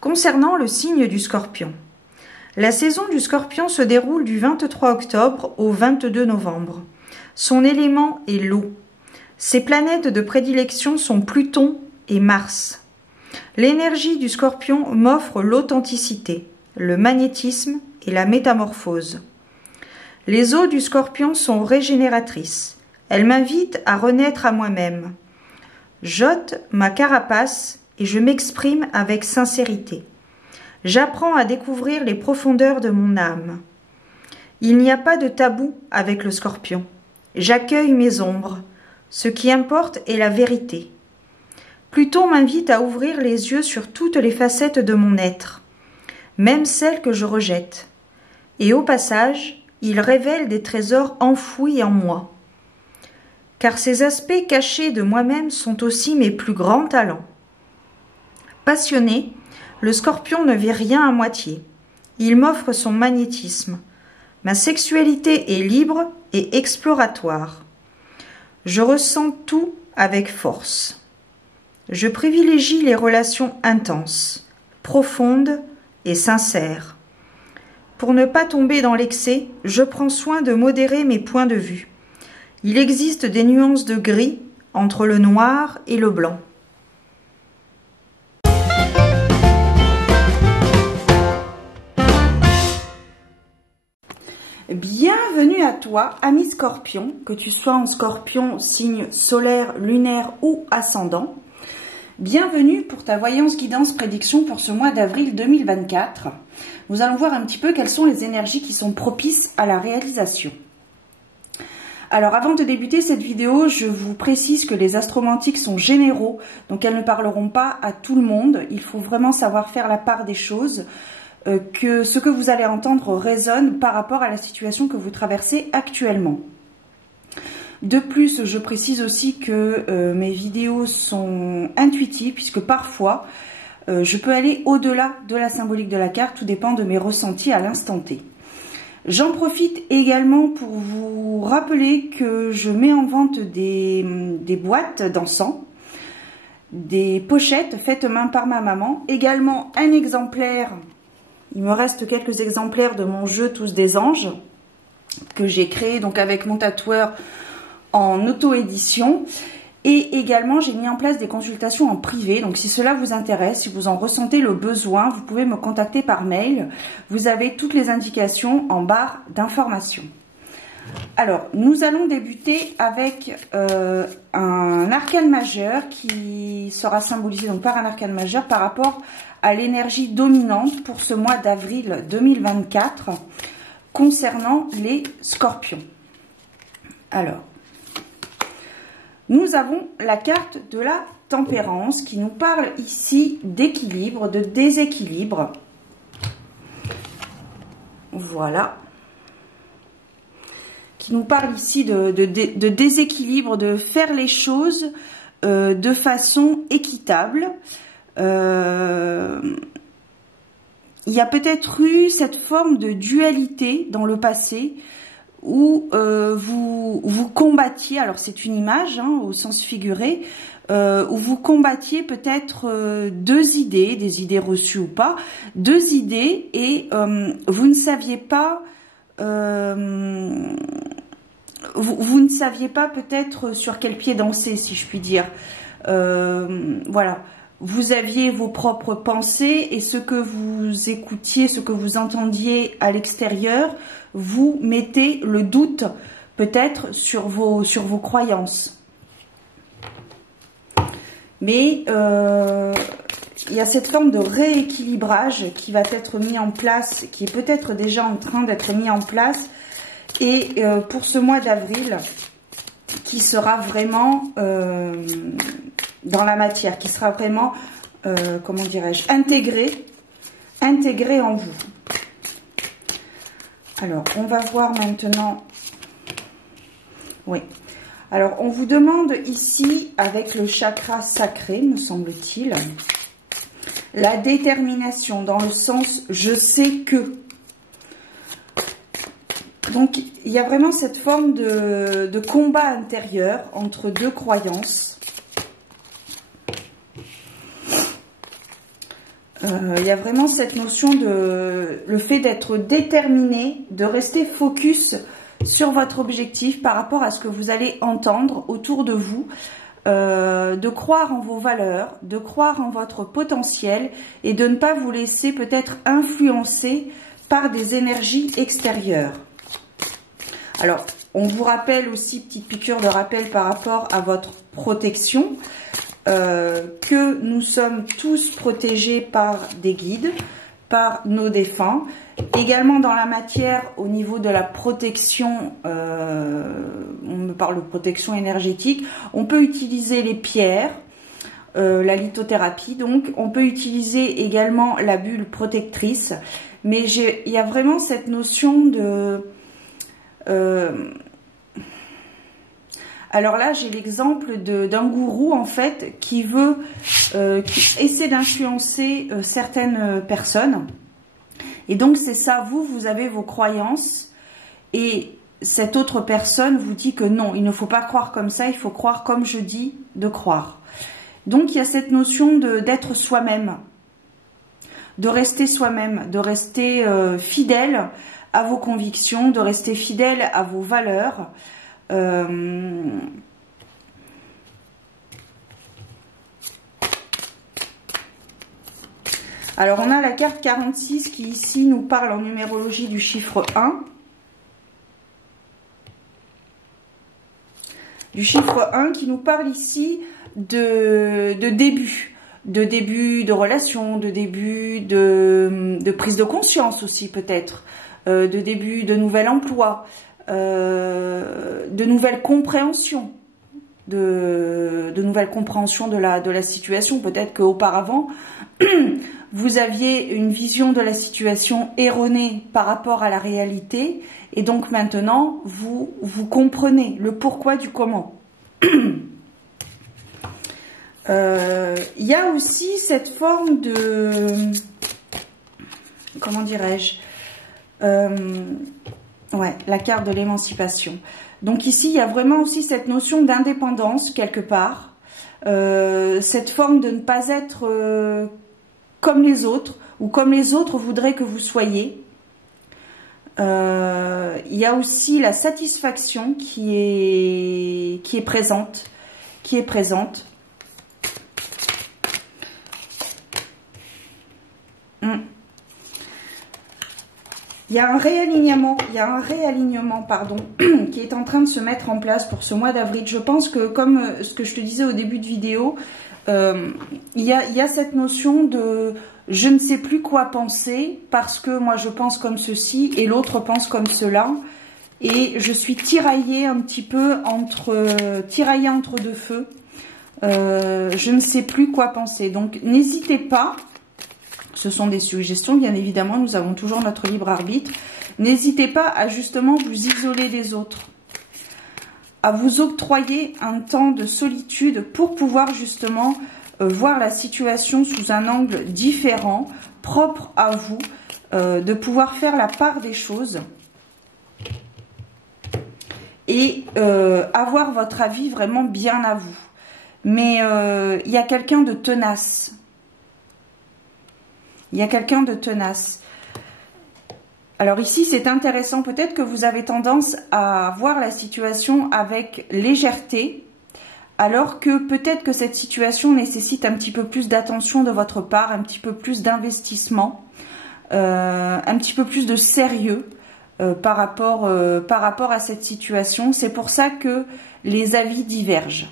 Concernant le signe du Scorpion, la saison du Scorpion se déroule du 23 octobre au 22 novembre. Son élément est l'eau. Ses planètes de prédilection sont Pluton et Mars. L'énergie du Scorpion m'offre l'authenticité, le magnétisme et la métamorphose. Les eaux du Scorpion sont régénératrices. Elles m'invitent à renaître à moi-même. J'ôte ma carapace et je m'exprime avec sincérité. J'apprends à découvrir les profondeurs de mon âme. Il n'y a pas de tabou avec le Scorpion. J'accueille mes ombres. Ce qui importe est la vérité. Pluton m'invite à ouvrir les yeux sur toutes les facettes de mon être, même celles que je rejette. Et au passage, il révèle des trésors enfouis en moi. Car ces aspects cachés de moi-même sont aussi mes plus grands talents. Passionné, le Scorpion ne vit rien à moitié. Il m'offre son magnétisme. Ma sexualité est libre et exploratoire. Je ressens tout avec force. Je privilégie les relations intenses, profondes et sincères. Pour ne pas tomber dans l'excès, je prends soin de modérer mes points de vue. Il existe des nuances de gris entre le noir et le blanc. Bienvenue à toi, ami Scorpion, que tu sois en Scorpion, signe solaire, lunaire ou ascendant. Bienvenue pour ta voyance, guidance, prédiction pour ce mois d'avril 2024. Nous allons voir un petit peu quelles sont les énergies qui sont propices à la réalisation. Alors avant de débuter cette vidéo, je vous précise que les astromantiques sont généraux, donc elles ne parleront pas à tout le monde. Il faut vraiment savoir faire la part des choses. Que ce que vous allez entendre résonne par rapport à la situation que vous traversez actuellement. De plus, je précise aussi que mes vidéos sont intuitives, puisque parfois, je peux aller au-delà de la symbolique de la carte, tout dépend de mes ressentis à l'instant T. J'en profite également pour vous rappeler que je mets en vente des boîtes d'encens, des pochettes faites main par ma maman, également un exemplaire. Il me reste quelques exemplaires de mon jeu Tous des anges que j'ai créé donc avec mon tatoueur en auto-édition. Et également, j'ai mis en place des consultations en privé. Donc, si cela vous intéresse, si vous en ressentez le besoin, vous pouvez me contacter par mail. Vous avez toutes les indications en barre d'information. Alors, nous allons débuter avec un arcane majeur qui sera symbolisé donc par un arcane majeur par rapport à l'énergie dominante pour ce mois d'avril 2024 concernant les scorpions. Alors, nous avons la carte de la tempérance qui nous parle ici d'équilibre, de déséquilibre. Voilà. Qui nous parle ici de déséquilibre, de faire les choses de façon équitable. Il y a peut-être eu cette forme de dualité dans le passé où vous combattiez, alors c'est une image hein, au sens figuré, où vous combattiez peut-être deux idées, des idées reçues ou pas, deux idées et vous ne saviez pas... Vous ne saviez pas peut-être sur quel pied danser, si je puis dire. Voilà. Vous aviez vos propres pensées et ce que vous écoutiez, ce que vous entendiez à l'extérieur, vous mettez le doute peut-être sur vos croyances. Mais il y a cette forme de rééquilibrage qui va être mis en place, qui est peut-être déjà en train d'être mis en place. Et pour ce mois d'avril, qui sera vraiment dans la matière, qui sera vraiment, comment dirais-je, intégré en vous. Alors, on va voir maintenant, oui. Alors, on vous demande ici, avec le chakra sacré, me semble-t-il, la détermination dans le sens « je sais que ». Donc, il y a vraiment cette forme de combat intérieur entre deux croyances. Il y a vraiment cette notion de le fait d'être déterminé, de rester focus sur votre objectif par rapport à ce que vous allez entendre autour de vous, de croire en vos valeurs, de croire en votre potentiel et de ne pas vous laisser peut-être influencer par des énergies extérieures. Alors, on vous rappelle aussi, petite piqûre de rappel par rapport à votre protection, que nous sommes tous protégés par des guides, par nos défunts. Également dans la matière, au niveau de la protection, on me parle de protection énergétique, on peut utiliser les pierres, la lithothérapie, donc on peut utiliser également la bulle protectrice, mais il y a vraiment cette notion de... alors là, j'ai l'exemple d'un gourou en fait qui essaie d'influencer certaines personnes. Et donc c'est ça, vous avez vos croyances et cette autre personne vous dit que non, il ne faut pas croire comme ça, il faut croire comme je dis de croire. Donc il y a cette notion d'être soi-même, de rester soi-même, de rester fidèle à vos convictions, de rester fidèle à vos valeurs. Alors on a la carte 46 qui ici nous parle en numérologie du chiffre 1. Du chiffre 1 qui nous parle ici de début. De début de relation, de début de prise de conscience aussi peut-être. De début de nouvel emploi. De nouvelles compréhensions, de nouvelles compréhensions de la situation. Peut-être qu'auparavant, vous aviez une vision de la situation erronée par rapport à la réalité, et donc maintenant, vous comprenez le pourquoi du comment. Il y a aussi cette forme de... Comment dirais-je ouais, la carte de l'émancipation. Donc ici, il y a vraiment aussi cette notion d'indépendance quelque part. Cette forme de ne pas être comme les autres ou comme les autres voudraient que vous soyez. Il y a aussi la satisfaction qui est présente. Il y a un réalignement, pardon, qui est en train de se mettre en place pour ce mois d'avril. Je pense que, comme ce que je te disais au début de vidéo, il y a cette notion de je ne sais plus quoi penser parce que moi je pense comme ceci et l'autre pense comme cela. Et je suis tiraillée un petit peu entre deux feux. Je ne sais plus quoi penser. Donc n'hésitez pas. Ce sont des suggestions, bien évidemment, nous avons toujours notre libre arbitre. N'hésitez pas à justement vous isoler des autres, à vous octroyer un temps de solitude pour pouvoir justement voir la situation sous un angle différent, propre à vous, de pouvoir faire la part des choses et avoir votre avis vraiment bien à vous. Mais il y a quelqu'un de tenace. Il y a quelqu'un de tenace. Alors ici, c'est intéressant. Peut-être que vous avez tendance à voir la situation avec légèreté, alors que peut-être que cette situation nécessite un petit peu plus d'attention de votre part, un petit peu plus d'investissement, un petit peu plus de sérieux par rapport à cette situation. C'est pour ça que les avis divergent.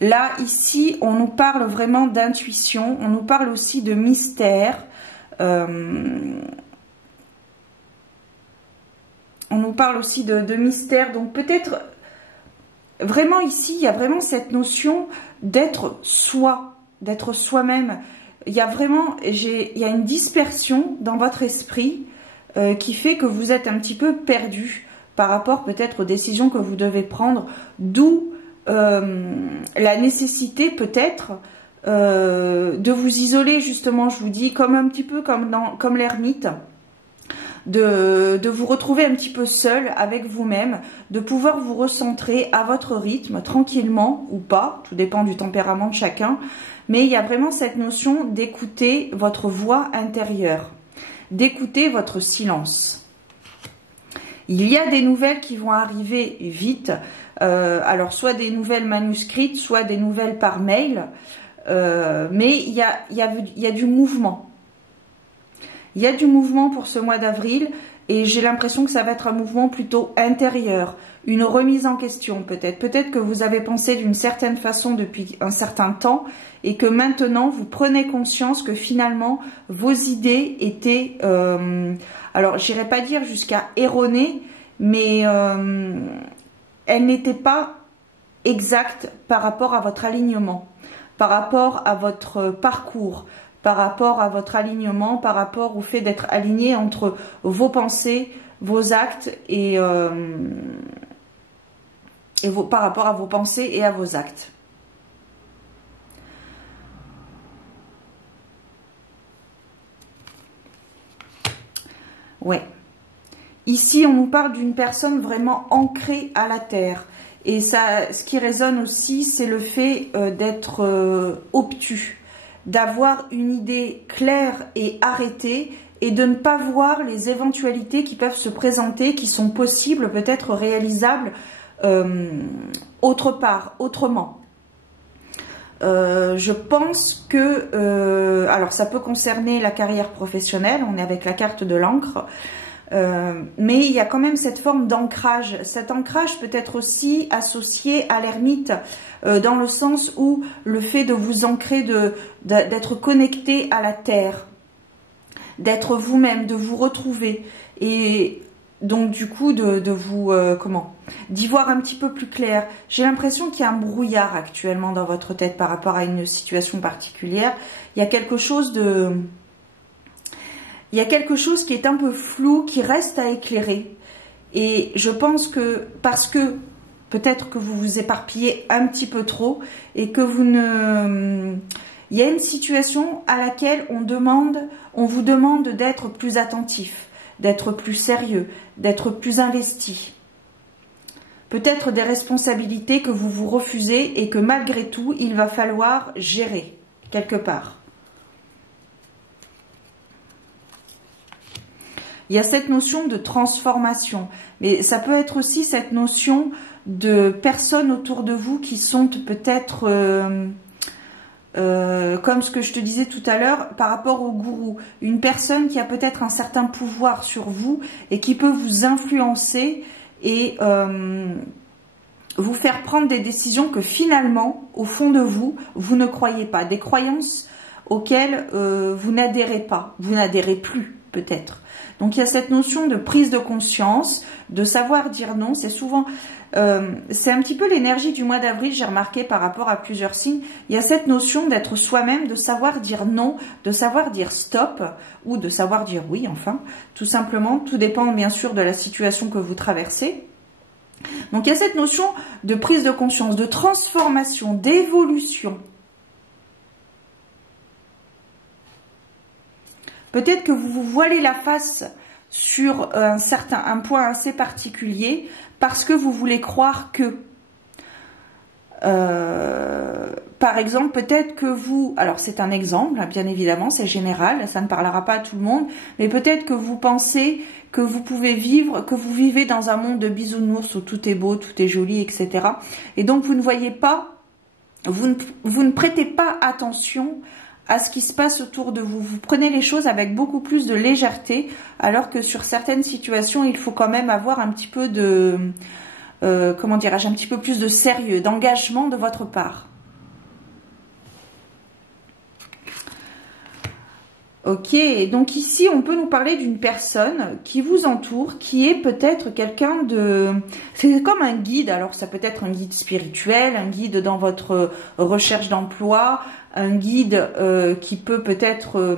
Là, ici, on nous parle vraiment d'intuition, on nous parle aussi de mystère. On nous parle aussi de mystère. Donc peut-être, vraiment ici, il y a vraiment cette notion d'être soi, d'être soi-même. Il y a vraiment, il y a une dispersion dans votre esprit qui fait que vous êtes un petit peu perdu par rapport peut-être aux décisions que vous devez prendre, d'où la nécessité peut-être de vous isoler justement, je vous dis, comme un petit peu comme l'ermite, de vous retrouver un petit peu seul avec vous-même, de pouvoir vous recentrer à votre rythme, tranquillement ou pas, tout dépend du tempérament de chacun, mais il y a vraiment cette notion d'écouter votre voix intérieure, d'écouter votre silence. Il y a des nouvelles qui vont arriver vite, alors soit des nouvelles manuscrites, soit des nouvelles par mail, mais il y a du mouvement. Il y a du mouvement pour ce mois d'avril et j'ai l'impression que ça va être un mouvement plutôt intérieur, une remise en question peut-être. Peut-être que vous avez pensé d'une certaine façon depuis un certain temps et que maintenant vous prenez conscience que finalement vos idées étaient, alors j'irai pas dire jusqu'à erronées, mais elles n'étaient pas exactes par rapport à votre alignement, par rapport à votre parcours, par rapport à votre alignement, par rapport au fait d'être aligné entre vos pensées, vos actes par rapport à vos pensées et à vos actes. Ouais. Ici, on nous parle d'une personne vraiment ancrée à la terre. Et ça, ce qui résonne aussi, c'est le fait d'être obtus, d'avoir une idée claire et arrêtée et de ne pas voir les éventualités qui peuvent se présenter, qui sont possibles, peut-être réalisables autre part, autrement. Je pense que, alors ça peut concerner la carrière professionnelle, on est avec la carte de l'encre, mais il y a quand même cette forme d'ancrage. Cet ancrage peut être aussi associé à l'ermite, dans le sens où le fait de vous ancrer, d'être connecté à la terre, d'être vous-même, de vous retrouver, et donc du coup de vous, d'y voir un petit peu plus clair. J'ai l'impression qu'il y a un brouillard actuellement dans votre tête par rapport à une situation particulière. Il y a quelque chose de... Il y a quelque chose qui est un peu flou, qui reste à éclairer. Et je pense que, parce que peut-être que vous vous éparpillez un petit peu trop et que vous ne... Il y a une situation à laquelle on vous demande d'être plus attentif, d'être plus sérieux, d'être plus investi. Peut-être des responsabilités que vous vous refusez et que malgré tout, il va falloir gérer quelque part. Il y a cette notion de transformation, mais ça peut être aussi cette notion de personnes autour de vous qui sont peut-être, comme ce que je te disais tout à l'heure, par rapport au gourou. Une personne qui a peut-être un certain pouvoir sur vous et qui peut vous influencer et vous faire prendre des décisions que finalement, au fond de vous, vous ne croyez pas. Des croyances auxquelles vous n'adhérez pas, vous n'adhérez plus peut-être. Donc il y a cette notion de prise de conscience, de savoir dire non. C'est souvent, c'est un petit peu l'énergie du mois d'avril, j'ai remarqué par rapport à plusieurs signes. Il y a cette notion d'être soi-même, de savoir dire non, de savoir dire stop ou de savoir dire oui, enfin, tout simplement. Tout dépend bien sûr de la situation que vous traversez. Donc il y a cette notion de prise de conscience, de transformation, d'évolution. Peut-être que vous vous voilez la face sur un point assez particulier parce que vous voulez croire que, par exemple, peut-être que vous, alors c'est un exemple, bien évidemment, c'est général, ça ne parlera pas à tout le monde, mais peut-être que vous pensez que vous pouvez vivre, que vous vivez dans un monde de bisounours où tout est beau, tout est joli, etc. Et donc vous ne voyez pas, vous ne prêtez pas attention à ce qui se passe autour de vous. Vous prenez les choses avec beaucoup plus de légèreté, alors que sur certaines situations, il faut quand même avoir un petit peu de, comment dirais-je, un petit peu plus de sérieux, d'engagement de votre part. Ok, donc ici, on peut nous parler d'une personne qui vous entoure, qui est peut-être quelqu'un de... C'est comme un guide, alors ça peut être un guide spirituel, un guide dans votre recherche d'emploi, un guide qui peut peut-être...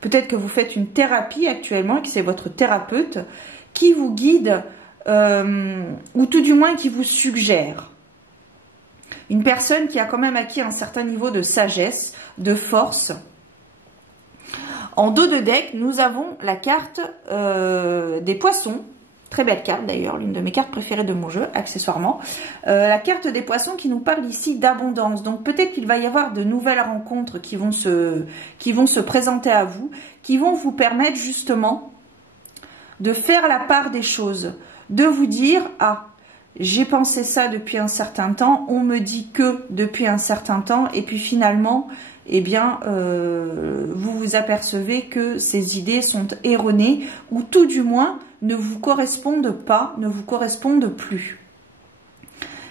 peut-être que vous faites une thérapie actuellement, que c'est votre thérapeute, qui vous guide, ou tout du moins qui vous suggère. Une personne qui a quand même acquis un certain niveau de sagesse, de force. En dos de deck, nous avons la carte des poissons. Très belle carte d'ailleurs, l'une de mes cartes préférées de mon jeu, accessoirement. La carte des poissons qui nous parle ici d'abondance. Donc peut-être qu'il va y avoir de nouvelles rencontres qui vont se présenter à vous, qui vont vous permettre justement de faire la part des choses, de vous dire « Ah, j'ai pensé ça depuis un certain temps, on me dit que depuis un certain temps, et puis finalement, eh bien, vous vous apercevez que ces idées sont erronées, ou tout du moins ne vous correspondent pas, ne vous correspondent plus. »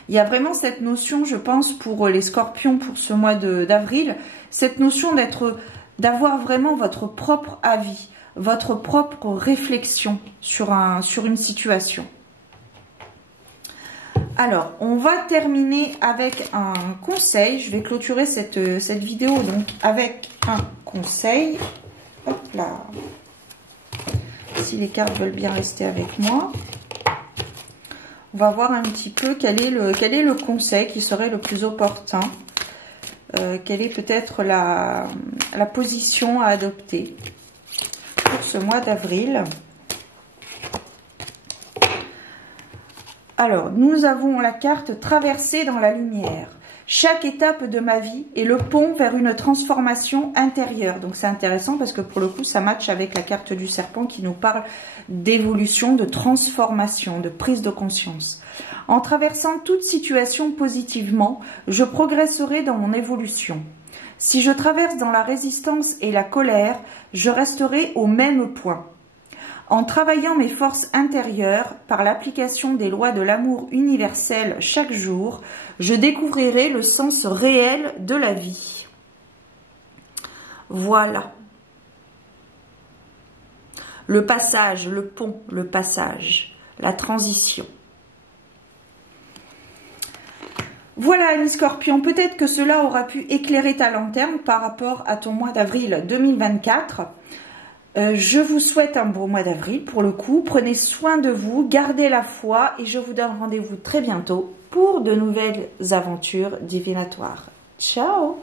Il y a vraiment cette notion, je pense, pour les scorpions, pour ce mois d'avril, cette notion d'avoir vraiment votre propre avis, votre propre réflexion sur une situation. Alors, on va terminer avec un conseil. Je vais clôturer cette vidéo donc avec un conseil. Hop là. Si les cartes veulent bien rester avec moi. On va voir un petit peu quel est le conseil qui serait le plus opportun. Quelle est peut-être la position à adopter pour ce mois d'avril. Alors, nous avons la carte traversée dans la lumière. Chaque étape de ma vie est le pont vers une transformation intérieure. Donc, c'est intéressant parce que pour le coup, ça matche avec la carte du serpent qui nous parle d'évolution, de transformation, de prise de conscience. En traversant toute situation positivement, je progresserai dans mon évolution. Si je traverse dans la résistance et la colère, je resterai au même point. En travaillant mes forces intérieures par l'application des lois de l'amour universel chaque jour, je découvrirai le sens réel de la vie. Voilà. Le passage, le pont, le passage, la transition. Voilà, ami Scorpion, peut-être que cela aura pu éclairer ta lanterne par rapport à ton mois d'avril 2024. Je vous souhaite un beau mois d'avril pour le coup. Prenez soin de vous, gardez la foi et je vous donne rendez-vous très bientôt pour de nouvelles aventures divinatoires. Ciao!